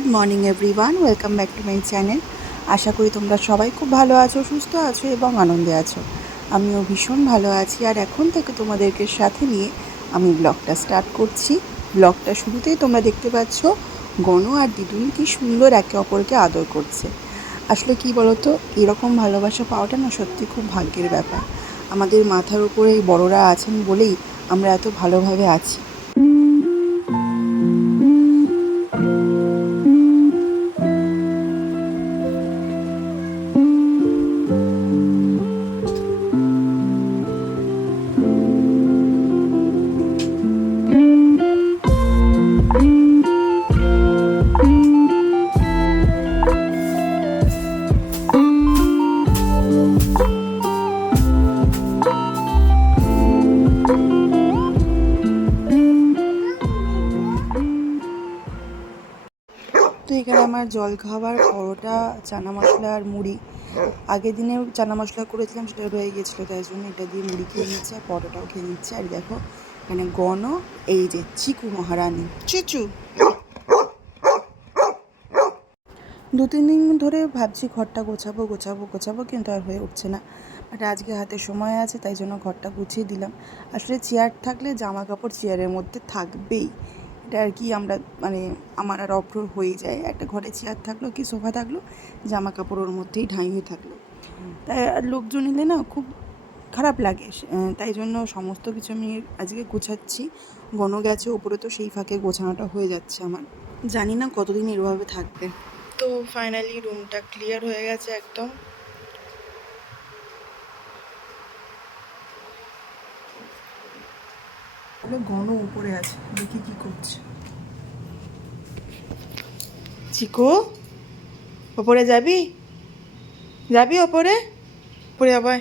Good morning everyone, welcome back to my channel. আশা করি তোমরা সবাই খুব ভালো আছো, সুস্থ আছো এবং আনন্দে আছো। আমিও ভীষণ ভালো আছি। আর এখন থেকে তোমাদেরকে সাথে নিয়ে আমি ব্লগটা স্টার্ট করছি। ব্লগটা শুরুতেই তোমরা দেখতে পাচ্ছ গণ আর দিদুন কি সুন্দর একে অপরকে আদর করছে। আসলে কি বলতো, এরকম ভালোবাসা পাওয়াটা না সত্যি খুব ভাগ্যের ব্যাপার। আমাদের মাথার উপরে এই বড়রা আছেন বলেই আমরা এত ভালোভাবে আছি। তো এখানে আমার জলখাবার পরোটা, চানা মশলা আর মুড়ি। আগের দিনে চানা মশলা করেছিলাম, সেটা রয়ে গেছিলো, তাই জন্য এটা দিয়ে মুড়ি খেয়ে নিচ্ছে আর পরোটাও খেয়ে নিচ্ছে। আর দেখো এখানে গণ, এই যে চিকু মহারানী চুচু। 2-3 দিন ধরে ভাবছি ঘরটা গোছাবো গোছাবো গোছাবো, কিন্তু আর হয়ে উঠছে না। বাট আজকে হাতে সময় আছে, তাই জন্য ঘরটা গুছিয়ে দিলাম। আসলে চেয়ার থাকলে জামা কাপড় চেয়ারের মধ্যে থাকবেই, এটা আর কি আমরা মানে আমার আর অপ্রর হয়ে যায়। একটা ঘরে চেয়ার থাকলো কি সোফা থাকলো, জামা কাপড় ওর মধ্যেই ঢাই হয়ে থাকলো। তাই আর লোকজন এলে না খুব খারাপ লাগে। তাই জন্য সমস্ত কিছু আমি আজকে গোছাচ্ছি। গণ গেছে ওপরে, তো সেই ফাঁকে গোছানোটা হয়ে যাচ্ছে আমার। জানি না কতদিন এভাবে থাকবে। তো ফাইনালি রুমটা ক্লিয়ার হয়ে গেছে একদম। গণ উপরে আছে, দেখি কি করছে। চিকু, ওপরে যাবি? যাবি ওপরে? উপরে আবার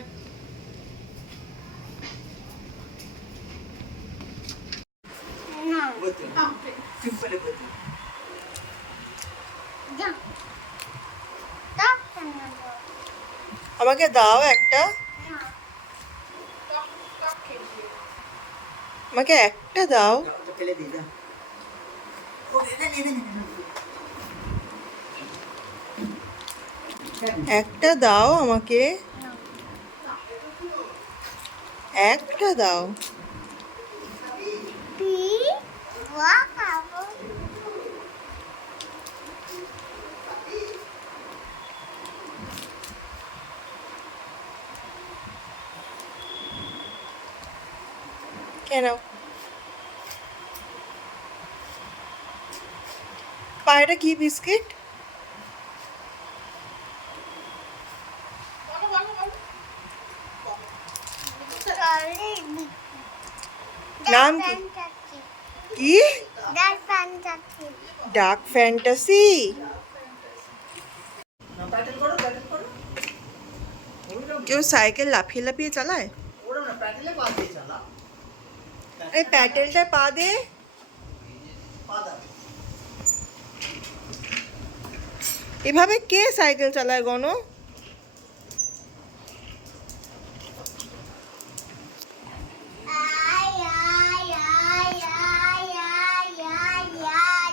আমাকে দাও একটা, আমাকে একটা দাও। একটা দাও আমাকে, একটা দাও। কেন পায়রা কি বিস্কিট? নাম কি? কি? Dark fantasy. কেউ সাইকেল লাফিয়ে লাফিয়ে চালায়? এই প্যাডেলটা পা দে। এভাবে কে সাইকেল চালায় গণ?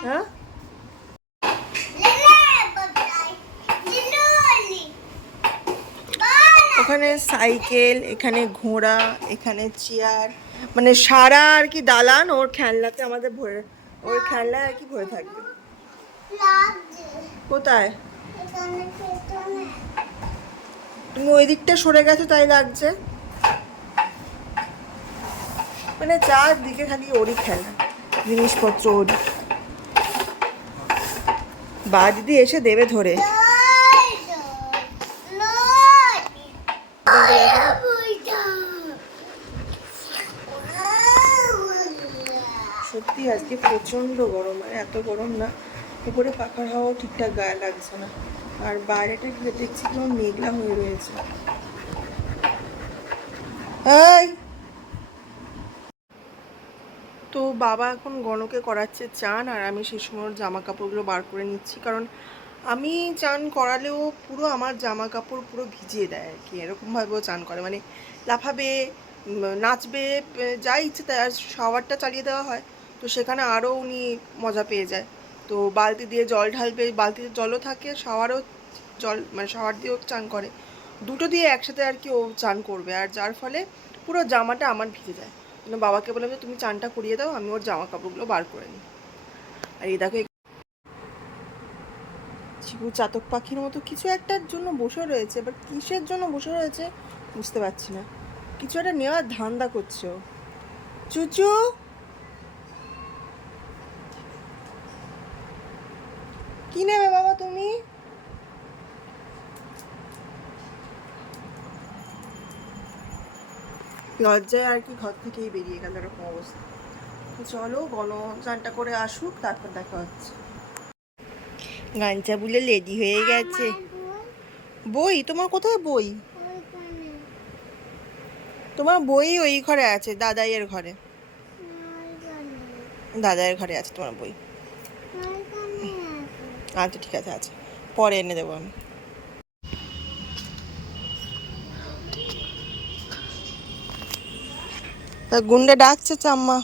হ্যাঁ, ওখানে সাইকেল, এখানে ঘোড়া, এখানে চেয়ার, মানে সারা আর কি দালান ওর খেলনাতে আমাদের ভরে, ওর খেলনায় আর কি ভরে থাকবে। কোথায়? তুমি ওই দিকটা সরে গেছো তাই লাগছে। মানে চারদিকে খালি ওরই খেলনা, জিনিসপত্র ওরই। বা দিদি এসে দেবে ধরে। সত্যি আজকে প্রচণ্ড গরম, মানে এত গরম না, উপরে পাখার হাওয়াও ঠিকঠাক গায়ে লাগছে না। আর বাইরেটা দেখছি কেমন মেঘলা হয়ে রয়েছে। এই তো বাবা এখন গণকে করাচ্ছে চান, আর আমি সেই সময় জামা কাপড়গুলো বার করে নিচ্ছি, কারণ আমি চান করালেও পুরো আমার জামা কাপড় পুরো ভিজিয়ে দেয় আর কি। এরকমভাবেও চান করে, মানে লাফাবে, নাচবে, যা ইচ্ছে তাই। আর শাওয়ারটা চালিয়ে দেওয়া হয়, তো সেখানে আরও উনি মজা পেয়ে যায়। তো বালতি দিয়ে জল ঢালবে, বালতিতে জলও থাকে, শাওয়ারও জল মানে শাওয়ার দিয়েও চান করে, দুটো দিয়ে একসাথে আর কি ও চান করবে, আর যার ফলে পুরো জামাটা আমার ভিজে যায়। বাবাকে বললাম যে তুমি চানটা করিয়ে দাও, আমি ওর জামা কাপড়গুলো বার করে নিই। আর এই দেখো চিকু চাতক পাখির মতো কিছু একটার জন্য বসে রয়েছে, এবার কিসের জন্য বসে রয়েছে বুঝতে পারছি না, কিছু একটা নেওয়ার ধান্দা করছে ও। চুচু কি নেবে বাবা তুমি? লজ্জায় আর কি ঘর থেকেই বেরিয়ে গেল, এরকম অবস্থা। তো চলো চানটা করে আসুক, তারপর দেখা হচ্ছে। গাঞ্চা বুলে রেডি হয়ে গেছে। বই? তোমার কোথায় বই? তোমার বই ওই ঘরে আছে, দাদাইয়ের ঘরে। দাদাইয়ের ঘরে আছে তোমার বই। আচ্ছা ঠিক আছে, আছে, পরে এনে দেবো আমি। তা গুন্ডে ডাকছে চাম্মা।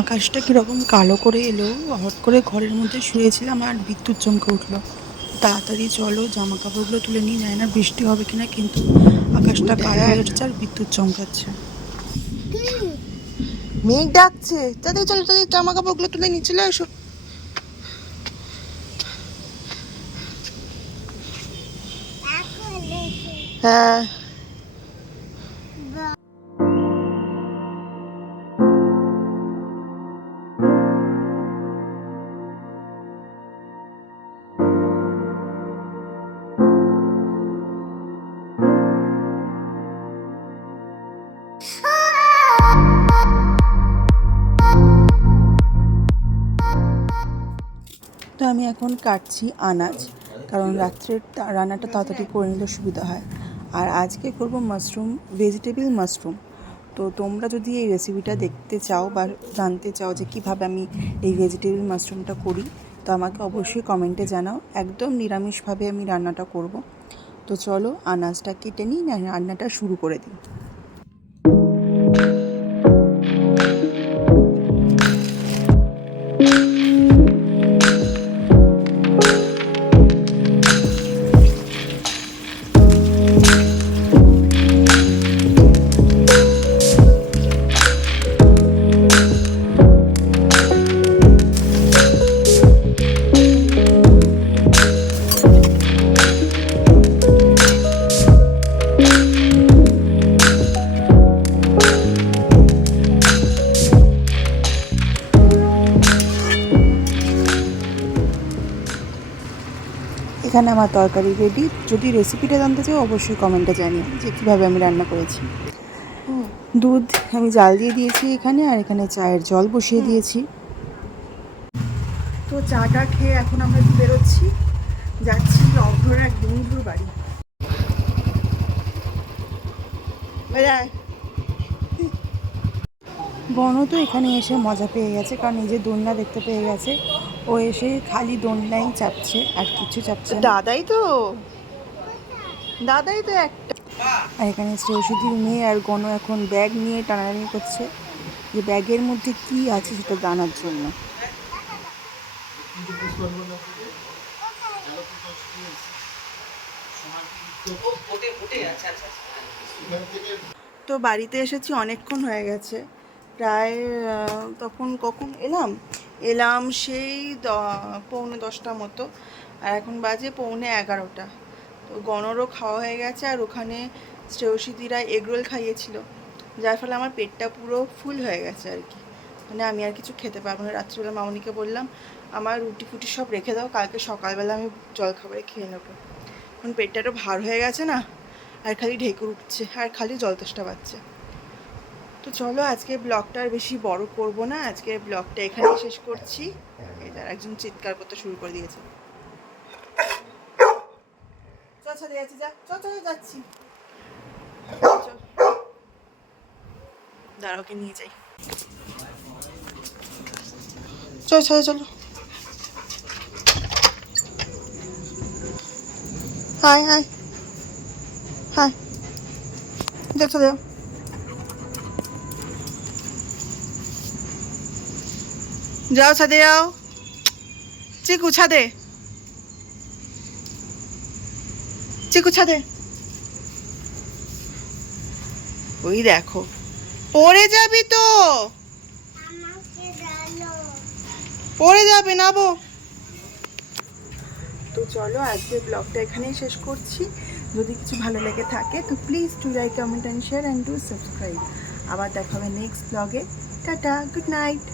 আকাশটা কিরকম কালো করে এলো, হট করে ঘরের মধ্যে শুয়েছিলাম আর বিদ্যুৎ চমকে উঠলো। তাড়াতাড়ি চলো জামা কাপড়গুলো তুলে নিয়ে, যায় না বৃষ্টি হবে কিনা, কিন্তু আকাশটা কালো হয়ে উঠছে আর বিদ্যুৎ চমকাচ্ছে। মেঘ ডাকছে, তাদের চলো তাদের জামা কাপড়গুলো তুলে নিয়ে চলে এসো। হ্যাঁ তো আমি এখন কাটছি আনাজ, কারণ রাত্রের রান্নাটা তাড়াতাড়ি করে নিলে সুবিধা হয়। আর আজকে করব মাশরুম, ভেজিটেবল মাশরুম। তো তোমরা যদি এই রেসিপিটা দেখতে চাও বা জানতে চাও যে কীভাবে আমি এই ভেজিটেবল মাশরুমটা করি, তো আমাকে অবশ্যই কমেন্টে জানাও। একদম নিরামিষভাবে আমি রান্নাটা করব। তো চলো আনাজটা কেটে নিই, না রান্নাটা শুরু করে দিই। এখানে আমার তরকারি রেডি। যদি রেসিপিটা জানতে চাও অবশ্যই কমেন্টে জানিও যে কীভাবে আমি রান্না করেছি। দুধ আমি জাল দিয়ে দিয়েছি এখানে, আর এখানে চায়ের জল বসিয়ে দিয়েছি। তো চাটা খেয়ে এখন আমরা বেরোচ্ছি, যাচ্ছি অভ্রর এক বন্ধুর বাড়ি। গণ তো এখানে এসে মজা পেয়ে গেছে, কারণ এই যে দোলনা দেখতে পেয়ে গেছে, ও এসে খালি দোলনাই চাপছে আর কিছু চাপছে। দাদাই তো একটা। আর এখানে শ্রেয়সীদির মেয়ে আর গণ এখন ব্যাগ নিয়ে টানাটানি করছে, যে ব্যাগের মধ্যে কি আছে সেটা জানার জন্য। তো বাড়িতে এসেছি অনেকক্ষণ হয়ে গেছে, প্রায় তখন কখন এলাম সেই 9:45 মতো, আর এখন বাজে 11:45। তো গণরও খাওয়া হয়ে গেছে, আর ওখানে শ্রেয়সীদিরা এগরোল খাইয়েছিল, যার ফলে আমার পেটটা পুরো ফুল হয়ে গেছে আর কি। মানে আমি আর কিছু খেতে পারবো না। রাত্রিবেলা মামনিকে বললাম আমার রুটি ফুটি সব রেখে দাও, কালকে সকালবেলা আমি জলখাবারে খেয়ে নেবো। এখন পেটটা একটু ভার হয়ে গেছে না, আর খালি ঢেকুর উঠছে আর খালি জল তেষ্টা পাচ্ছে। তো চলো আজকে ব্লগটা আর বেশি বড় করব না, আজকে ব্লগটা এখানেই শেষ করছি। এটার একজন চিৎকার করতে শুরু করে দিয়েছে। চলে যাচ্ছি, যাচ্ছি, দাঁড়াওকে নিয়ে যাই। চলো হাই দেখো দেও। যাও ছাদে যাও, চিকু ছাদে, চিকু ছাদে। ওই দেখো, পড়ে যাবি তো, পড়ে যাবে নাবো। তো চলো আজকের ব্লগটা এখানেই শেষ করছি। যদি কিছু ভালো লেগে থাকে তো please do like, comment and share and do subscribe. আবার দেখা হবে নেক্সট ব্লগে। Tata, good night.